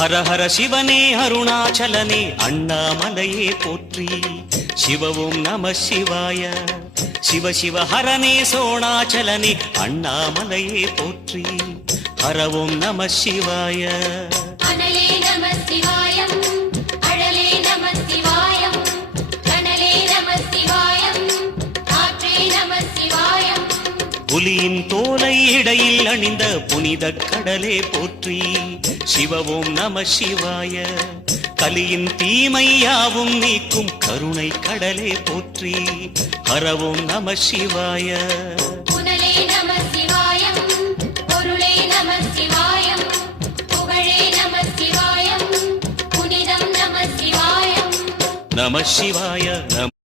ஹர ஹர சிவனே அருணாச்சலனே அண்ணாமலையே போற்றி. சிவவும் நம சிவாய. சிவ சிவ ஹரனே சோணாச்சலனே அண்ணாமலையே போற்றி. ஹரவும் நம சிவாய. அனலே நம சிவாயம், அழலே நம சிவாயம், கனலே நம சிவாயம், காற்றே நம சிவாயம். புலியின் தோலை இடையில் அணிந்த புனித கடலே போற்றி. சிவவும் நம சிவாய. கலியின் தீமையாவும் நீக்கும் கருணை கடலே போற்றி. ஹரவும் நம சிவாய. புனலே நம சிவாயம், பொருளே நம சிவாயம், புகழே நம சிவாயம், புனிதம் நம சிவாயம். நம சிவாய.